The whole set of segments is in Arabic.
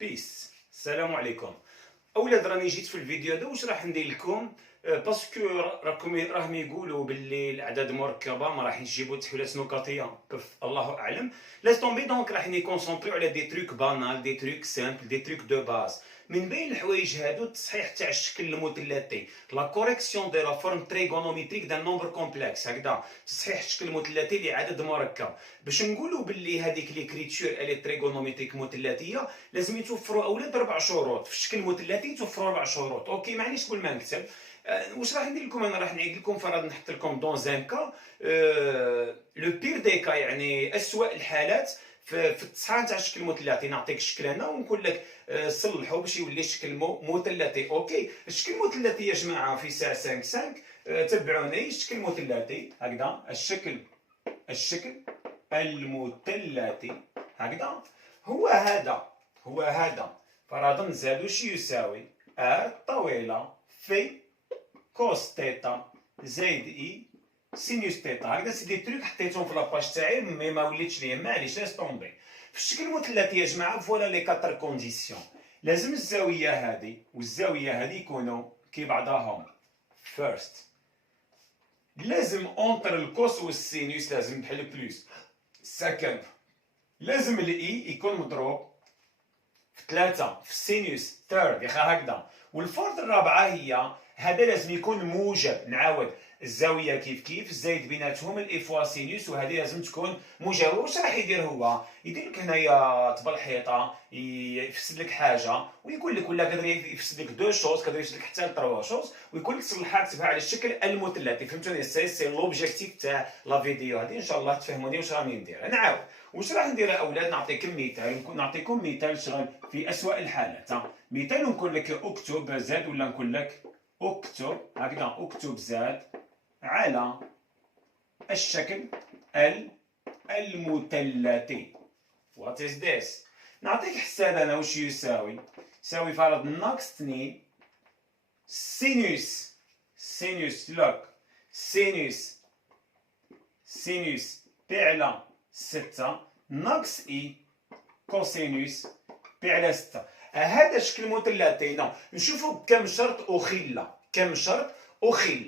بيس. السلام عليكم اولاد. راني جيت في الفيديو هذا واش راح ندير لكم باسكو راهم يقولوا باللي الاعداد المركبه ما راح يجيبوا تحويلات نقطيه الله اعلم. لاس طومبي دونك راح نيكونسونطريو على دي تروك بانال، دي تروك سامبل، دي تروك دو باز. من بين الحوايج هادو التصحيح تاع الشكل المثلثي، لا كوريكسيون دو لا فورم تريغونوميتريك دان نومبر كومبلكس، هكذا تصحيح الشكل المثلثي لعدد مركب. باش نقولوا باللي هذيك ليكريتور الي تريغونوميتريك مثلثيه لازم يتوفروا اولاد 4 شروط. في الشكل المثلثي يتوفروا 4 شروط. اوكي معليش تقول ما نكتب. واش راح ندير لكم؟ انا راح نعيد لكم فرض نحط لكم دون زان كا لو بير دي كا، يعني اسوء الحالات في التصحيح تاع الشكل المثلثي. نعطيك الشكل هنا ونقول لك صلحوا باش يولي الشكل مثلثي. اوكي الشكل المثلثي يا جماعه في ساعه 5 تبعوني. الشكل المثلثي هكذا، الشكل المثلثي هكذا هو هذا. فرضا نزادو شي يساوي ار طويله في كوس تيتا زائد اي سينوس تيتا. هكذا سي دي تروك حطيتهم في لاباج تاعي مي ما وليتش ليا، معليش لاش طومبي. في الشكل المثلثي يا جماعه فوالا لي كاتر كونديسيون. لازم الزاويه هذه والزاويه هذه يكونوا كي بعضاهم. فيرست لازم اونتر الكوس والسينوس لازم بحال بلوس. سكند لازم الاي يكون مضروب في 3 في السينوس. ثيرد يا هكذا. والفورد الرابعه هي هذا لازم يكون موجب. نعاود الزاويه كيف زايد بيناتهم الاي فوا سينوس، وهذه لازم تكون موجبه. واش راح يدير هو؟ يدير لك هنايا طبل الحيطه يفسد لك حاجه ويقول لك، ولا قادر يفسد لك دو شوز، قادر يفسد لك حتى 3 شوز ويقول لك صلحها كتبها على الشكل المثلثي. فهمتوني؟ سي لوبجيكتيف تاع لا فيديو هذه. ان شاء الله تفهموني واش راني ندير. نعاود واش راح ندير اولاد. نعطيكم مثال شغل في اسوء الحالات. مثال نقول لك اكتب زاد، ولا نقول لك اكتب هكذا، اكتب زاد على الشكل المثلثي. وات از ذس؟ نعطيك حساب انا واش يساوي فرض ناقص 2 سينوس لوك سينوس بي على 6 ناقص اي كوسينوس بي على 6. هذا الشكل مثلثي. نشوفوا بكم شرط أخل.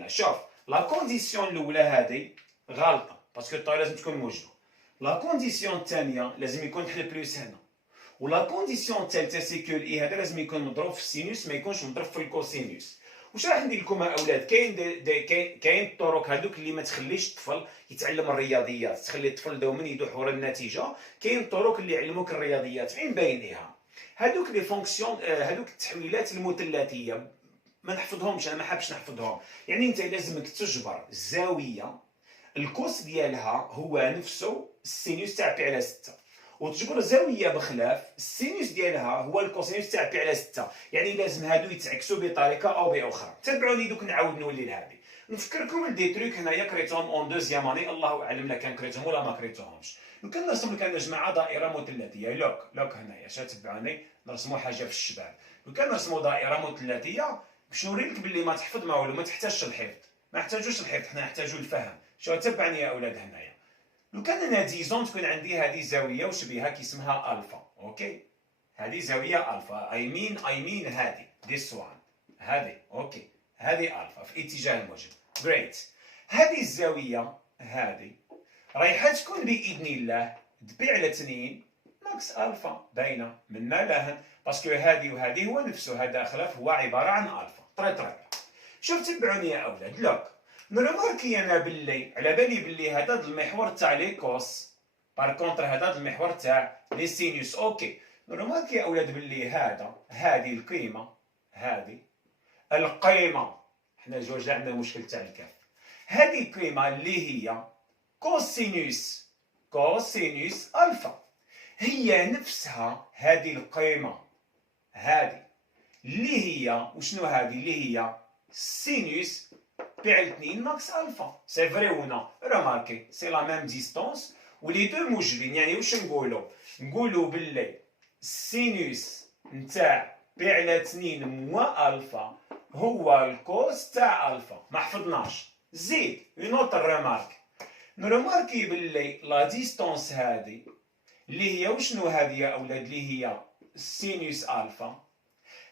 شوف لا كونديسيون الاولى هذه غلطه باسكو الطاوله لازم تكون موجبه. لا كونديسيون الثانيه لازم يكون بحال بلوس هنا. ولا كونديسيون الثالثه سي كو الاي هذا لازم يكون مضروب في السينوس، ما يكونش مضروب في الكوسينوس. واش راح ندير لكم اولاد؟ كاين الطرق هذوك اللي ما تخليش الطفل يتعلم الرياضيات، تخلي الطفل دوما يدوح ورا النتيجه. كاين الطرق اللي يعلموك الرياضيات فين باينيها. هذوك لي فونكسيون، هذوك التحويلات المثلثيه ما نحفظهمش. انا ما حابش نحفظهم. يعني انت لازمك تجبر الزاويه الكوس ديالها هو نفسه السينوس تاع بي على 6، وتجبر زاويه بخلاف السينوس ديالها هو الكوسينوس تاع بي على 6. يعني لازم هادو يتعكسوا بطريقه او باخرى. تبعوني دوك نعاود نولي لهذه. نفكركم دي تروك هنايا قريتهم اون دوزيام اني، الله اعلم لا كان قريتهم ولا ما قريتهمش. لو كان نرسم لك انا جماعه دائره مثلثيه، لوك هنايا تبعوني نرسموا حاجه في الشباب. لو كان نرسموا دائره مثلثيه باش نوري لك باللي ما تحفظ ما والو، ما تحتاجش الحفظ، ما نحتاجوش الحفظ، حنا نحتاجو الفهم. شو تبعني يا اولاد هنايا. لو كان انا ديزون تكون عندي هذه زاويه وش بها كيسمها الفا. اوكي هذه زاويه الفا. اي مين هذه ذيس وان، هذه اوكي، هذه الفا في اتجاه الموجب. جريت. هذه الزاويه هذه رايحه تكون باذن الله بي على 2 ناقص الفا. باينه منا لهن باسكو هذه وهذه هو نفسه، هذا خلاف هو عباره عن الفا. طري. شوف تبعوني يا اولاد. لوك نرماركي انا باللي على بالي باللي هذا المحور تاع لي كوس بار كونتر هذا المحور تاع لي سينوس. اوكي نرماركي يا اولاد باللي هذه القيمه، حنا الجوج عندنا المشكل تاع الكاف. هذه القيمه اللي هي كوسينوس الفا هي نفسها هذه القيمه هذه اللي هي وشنو هذه اللي هي سينوس بي على 2 ناقص الفا. سي فري ونا؟ رماركي سي لا ميم ديستونس ولي دو موجبين. يعني واش نقولوا باللي السينوس نتاع بي على 2 موا الفا هو الكوس تاع الفا. ما حفظناش. زيد اون اوتر رمارك. نرماركي باللي لا ديستونس هذه اللي هي وشنو هذه يا اولاد؟ اللي هي سينوس الفا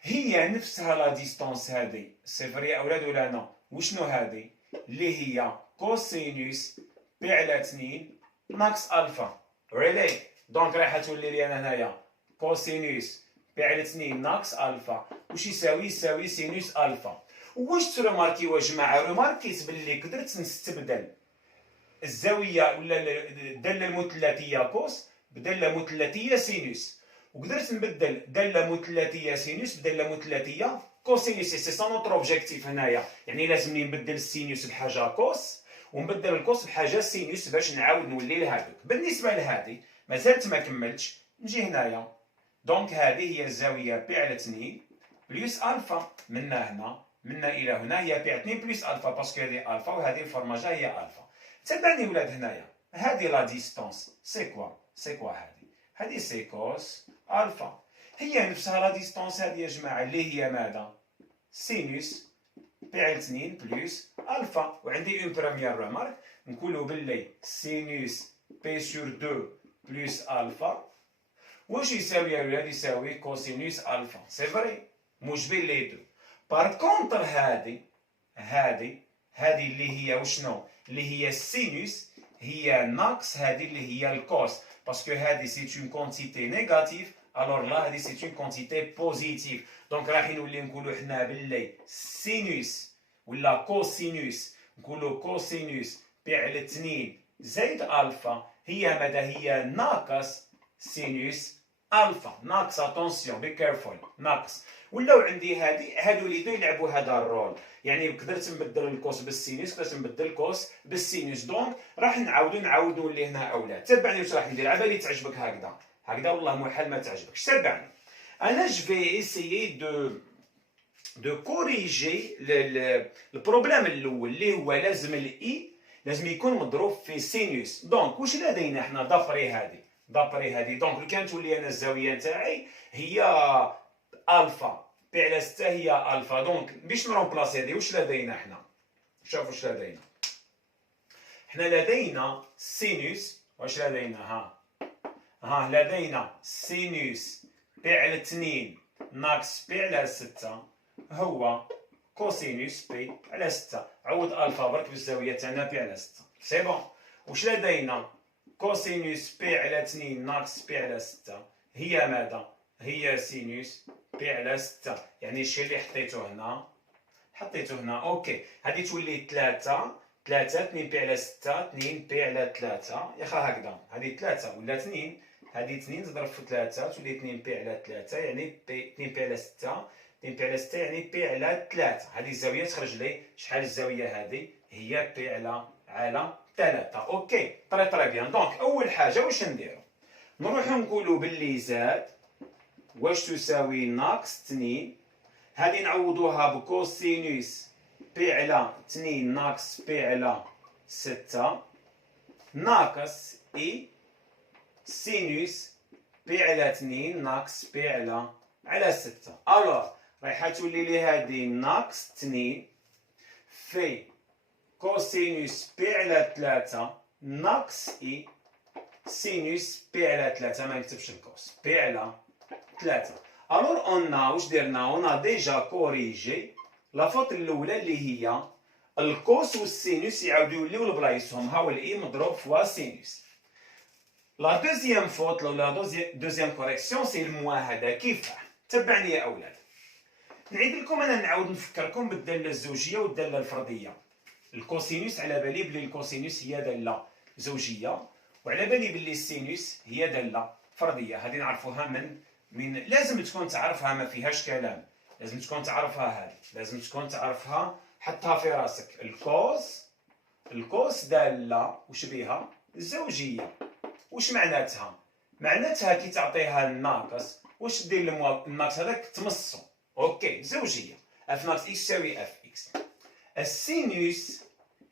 هي نفسها لا ديستونس هذه. سي فري يا اولاد ولا لا؟ وشنو هذه؟ اللي هي كوسينوس بي على 2 ناقص الفا. ريلي دونك رايحه تولي لي انا هنايا كوسينوس بي على 2 ناقص الفا واش يساوي؟ يساوي سينوس الفا. واش ترماركيو يا جماعه؟ رماركيت باللي قدرت نستبدل الزاويه ولا الداله المثلثيه كوس بداله مثلثيه سينوس، وقدرت نبدل داله مثلثيه سينوس بداله مثلثيه كوسينوس. سي سون نوتر اوبجيكتيف هنايا، يعني لازمني نبدل السينوس بحاجه كوس ونبدل الكوس بحاجه سينوس باش نعاود نولي لهذوك. بالنسبه لهذه مازالت ما كملتش، نجي هنايا. دونك هذه هي الزاويه بي على 2 بلس الفا. منا هنا منا الى هنا هي بي على 2 بلس الفا، باسكو هذه الفا وهذه الفرماجه هي الفا. تبعني ولاد هنايا، هذه لا ديستونس سي كوا؟ سي كوا هذه سي كوس الفا. هي نفسها لا ديستونس هذه يا جماعه اللي هي ماذا؟ سينوس بي على 2 بلس الفا. وعندي اون بروميير ريمارك نقولوا باللي سينوس بي سور 2 بلس الفا واش يساوي يا ولاد؟ يساوي كوسينوس الفا. سي فري موجبين لي دو. بار كونتر هذه اللي هي وشنو؟ اللي هي السينوس هي ناقص هذه اللي هي الكوس، باسكو هذه سي اون كونتيتي نيجاتيف الوغ لا هذه سي اون كونتيتي بوزيتيف. دونك راح نولي نقولوا حنا باللي سينوس ولا كوسينوس، نقولوا كوسينوس بي على 2 زائد الفا هي ماذا؟ هي ناقص سينوس الفا. ناقص اتونسيون بي كيرفول ناقص. ولاو عندي هادو اللي يلعبوا هذا الرول، يعني قدرت نبدل الكوس بالسينوس، قدرت نبدل الكوس بالسينوس. دونك راح نعاودو نولي هنا اولاد. تبعني واش راح ندير، عبالي تعجبك هكذا والله محال ما تعجبكش. تبعني انا جفي ايسيي دو كوريجي البروبليم الاول اللي هو لازم الاي لازم يكون مضروب في سينوس. دونك واش لدينا حنا دابري هذه دونك كان تولي انا الزاويه نتاعي هي الفا بي على 6 هي الفا. دونك باش نرومبلاسي هذه واش لدينا حنا؟ شوفوا واش لدينا حنا. لدينا سينوس. واش لدينا؟ لدينا سينوس بي على 2 ناقص بي على 6 هو كوسينوس بي على 6. عوض الفا برك بالزاويه تاعنا بي على 6. سي بون. واش لدينا؟ كوسينوس بي على 2 ناقص بي على 6 هي ماذا؟ هي سينوس بي على 6. يعني الشيء اللي حطيته هنا اوكي. هذه تولي 3 2 بي على 6 2 بي على 3 يا خا هكذا. هذه 3 ولا 2، هذه 2 تضرب في 3 تولي 2 بي على 3 يعني 2 بي على 6 2 بي على 6 يعني بي على 3. هذه الزاويه تخرج لي شحال الزاويه هذه؟ هي بي على 3. اوكي طري بيان. دونك اول حاجه واش نديرو؟ نروحو نقولو باللي زاد واش تساوي ناقص 2. هذه نعوضوها بكوسينوس بي على 2 ناقص بي على 6 ناقص اي سينوس بي على 2 ناقص بي على 6. الوغ رايحه تولي لي هذه ناقص 2 في كوسينوس بي على 3 ناقص اي سينوس بي على 3. ما نكتبش الكوس بي على 3. الوغ اون واش درنا؟ اون ديجا كوريجي لا فوت الاولى اللي هي الكوس والسينوس يعاودوا يوليو لبلايصهم. هاو الاي مضروب فوا سينوس. لا دوزيام فوت ولا دوزيام كوريكسيون سي المواهده. كيف؟ تبعني يا اولاد. نعيد لكم انا نعاود نفكركم بالداله الزوجيه والداله الفرديه. الكوسينوس على بالي بلي الكوسينوس هي داله زوجيه، وعلى بالي بلي السينوس هي داله فرديه. هذه نعرفوها من لازم تكون تعرفها، ما فيهاش كلام. لازم تكون تعرفها هذه، لازم تكون تعرفها حطها في راسك. الكوس داله وش بها؟ الزوجيه. واش معناتها؟ معناتها كي تعطيها الناقص واش دير الناقص هذاك تمصو. اوكي زوجيه. اف ناقص اكس تساوي اف اكس. السينوس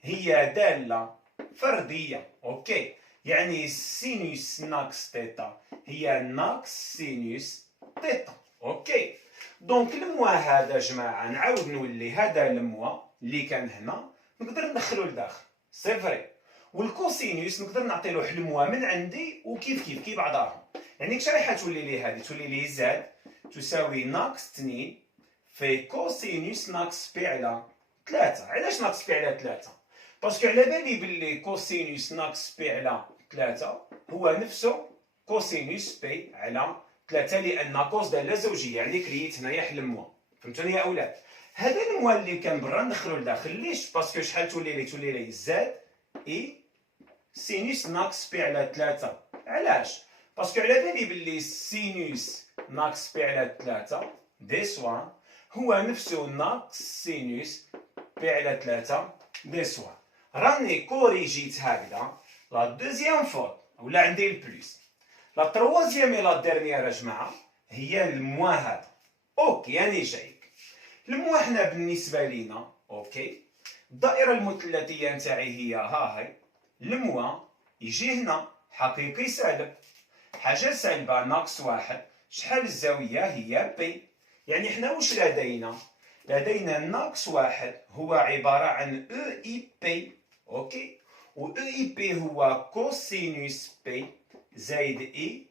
هي داله فرديه. اوكي يعني سينوس ناقص تيتا هي ناقص سينوس تيتا. اوكي دونك الموا هذا جماعه نعاود نولي هذا الموا اللي كان هنا نقدر ندخلو لداخل. سي فري. والكوسينوس نقدر نعطي له حلموه من عندي وكيف كي بعضاهم. يعني كش رايحه تولي لي هذه؟ تولي لي زاد تساوي ناقص 2 في كوسينوس ناقص بي على 3. علاش ناقص بي على 3؟ باسكو على بالي باللي كوسينوس ناقص بي على 3 هو نفسه كوسينوس بي على 3، لان كوس داله زوجيه، يعني كريت هنايا حلموه. فهمتوني يا اولاد؟ هذا الموا اللي كان برا ندخلو لداخل، ليش؟ باسكو شحال تولي لي؟ تولي لي زاد اي سينوس ناقص بي على 3. علاش؟ باسكو على بالي باللي سينوس ناقص بي على 3 دي سوا هو نفسه ناقص سينوس بي على 3 دي سوا. راني كوريجيت هكذا لا دوزيام فوت ولا عندي البلوس. لا تروازيام اي لا ديرنيير يا جماعه هي الموا هذا. اوكي يعني جايك الموا حنا بالنسبه لينا اوكي الدائره المثلثيه نتاعي هي ها هاي. الموا يجي هنا حقيقي سالب، حاجه سالبه ناقص واحد، شحال الزاويه؟ هي بي. يعني حنا واش لدينا؟ لدينا ناقص واحد هو عباره عن او اي بي. اوكي، و او اي بي هو كوسينوس بي زايد اي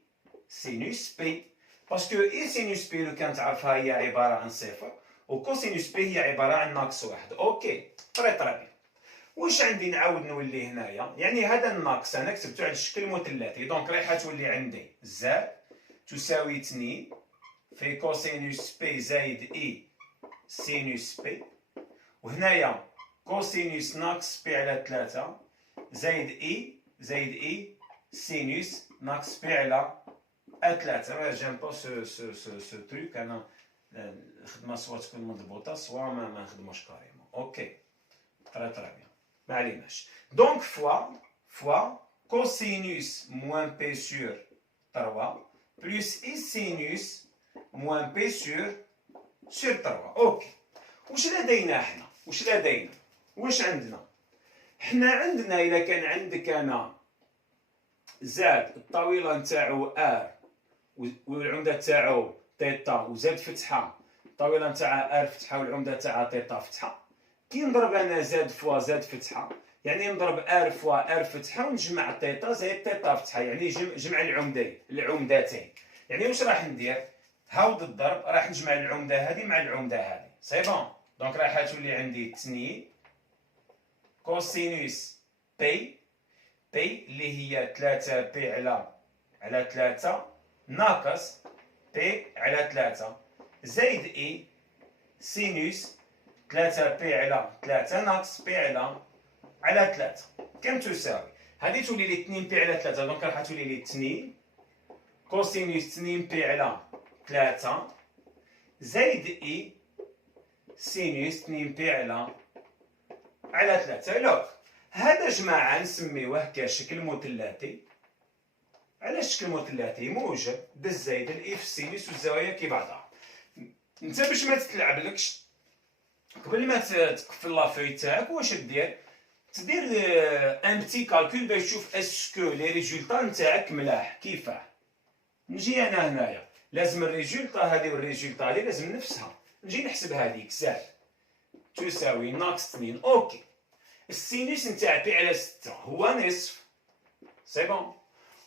سينوس بي. باسكو اي سينوس بي لو كانت عارفها هي عباره عن صفر، وكوسينوس بي هي عباره عن ناقص واحد. اوكي طري بيان. واش عندي نعاود نولي هنايا؟ يعني هذا الناقص انا كتبته على الشكل مثلثي، دونك رايحه تولي عندي زاد تساوي 2 في كوسينوس بي زايد اي سينوس بي، وهنايا كوسينوس ناقص بي على 3 زايد اي سينوس ناقص بي على 3. جيم با سو تروك، انا الخدمه سوا تكون مضبوطه سوا ما نخدموش كاريمون. اوكي تري بيان، ما عليناش. دونك فوا كوسينوس موان بي سور 3 بلس اي سينوس موان بي سور 3. اوكي واش لدينا حنا؟ واش عندنا؟ حنا عندنا الا كان عندك انا زاد الطاوله نتاعو ار والعمده تاعو تيتا وزاد فتحه، الطاوله نتاعها ار فتحه والعمده تاعها تيتا فتحه، كي نضرب انا زاد فوا زاد فتحه يعني نضرب ار فوا ار فتحه ونجمع تيتا زائد تيتا فتحه، يعني جمع العمدتين. يعني واش راح ندير؟ هاود الضرب راح نجمع العمده هذه مع العمده هذه، سي بون. دونك راح تولي عندي 2 كوسينوس بي اللي هي 3 بي على 3 ناقص بي على 3 زايد اي سينوس 3 بي على 3 ناقص بي على 3. كم تساوي؟ هذه تولي لي 2 بي على 3، دونك راح تولي لي 2 كوسينوس 2 بي على 3 زايد اي سينوس 2 بي على 3. لوك هذا جماعة نسميوه كشكل مثلثي. علاش شكل مثلثي؟ موجب دز زايد الاي في السينوس والزوايا كي بعضها. انت باش ما تتلعبلكش قبل ما تقفل لافوي تاعك واش دير ان بتي كالكول باش تشوف اسكو لي ريزولطا نتاعك ملاح. كيفاه؟ نجي انا هنايا لازم الريزولطا هذه والريزولطا هذه لازم نفسها، نجي نحسب هذيك زاد تساوي ناقص 2. اوكي السينوس نتاع بي على 6 هو نصف، سي بون.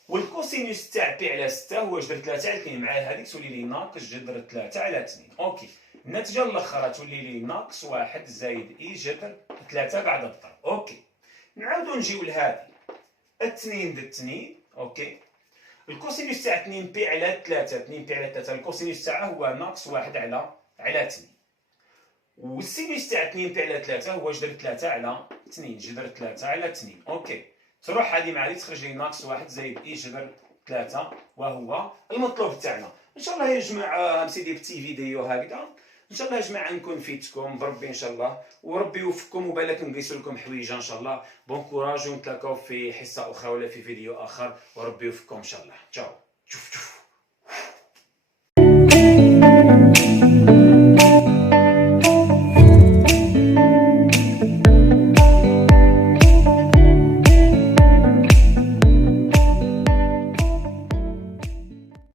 والكوسينوس تاع بي على 6 هو جذر 3 على 2، مع هذيك تولي لي ناقص جذر 3 على 2. اوكي النتيجه الاخرى تولي لي ناقص 1 زايد اي جذر 3 بعد الضرب. اوكي نعاودو نجيو لهذه 2 ضد 2. اوكي الكوسينوس تاع 2 بي على 3 2 بي على 3 الكوسينوس تاعها هو ناقص 1 على 2، والسينوس تاع 2 بي على 3 هو جذر 3 على 2 جذر 3 على 2. اوكي تروح هذه مع هذه تخرج لي ناقص 1 زايد اي جذر 3 وهو المطلوب تاعنا. ان شاء الله يا جماعه سيدي بتي فيديو هكذا، ان شاء الله يا جماعه نكون فيتكم بربي ان شاء الله، وربي يوفقكم وبالك نقيسوا لكم حويجه ان شاء الله. بون كوراج ونتلاقاو في حصه اخرى ولا في فيديو اخر، وربي يوفقكم ان شاء الله. تشاو. شوف